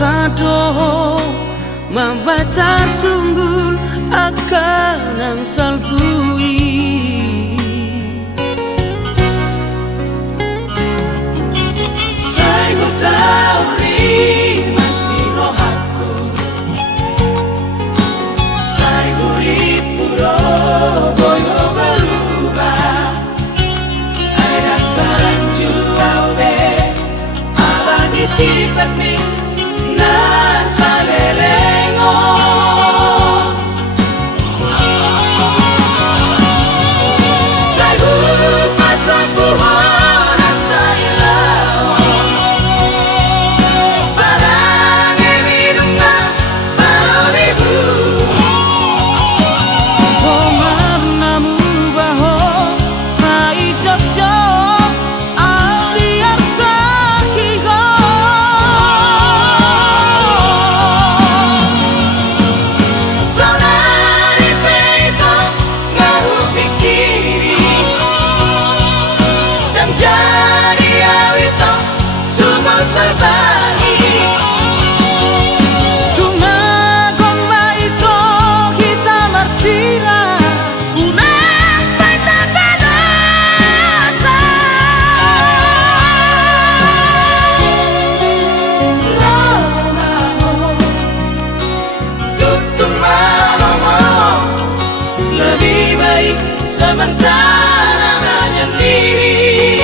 sado membaca sungguh akan angsal bui. Saya tahu rimas di rohaku, saya gurih puro boyo berubah. Ada daftaran jual be abadi sifat mi nasa lelengo. Saya masa buhon saya lawan parang emirungan balon ibu. Somar namu baho saya cocok audiar sakiho. Sonari peito ngahu pikiri dan jadi awito sumur serbagi. Tumagon baito kita marsira unang baita ganasa. Lama tutup malam lebih baik sementara menyendiri.